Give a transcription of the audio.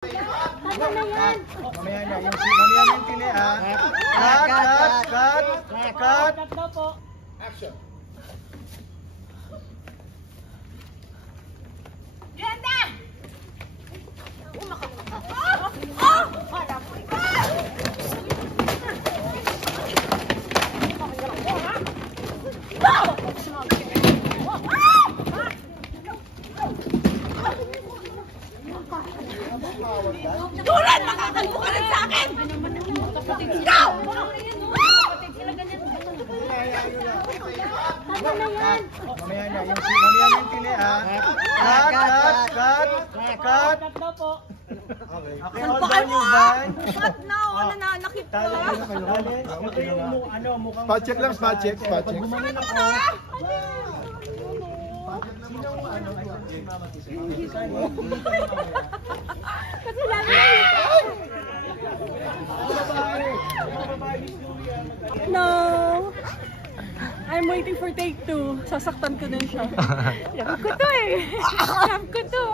Mamaya na, yung pili ah. Cut. Action. Ganda! Dulan! Makakalbo ka rin sa akin! Go! Mamaya na, yung pili ah. Cut. Okay, all down yung van. Cut na! Nananakit ko! Spot check lang, spot check. Pag gumanon ako. No! I'm waiting for take 2. Sasaktan ko din siya. Love ko to eh. Love ko to.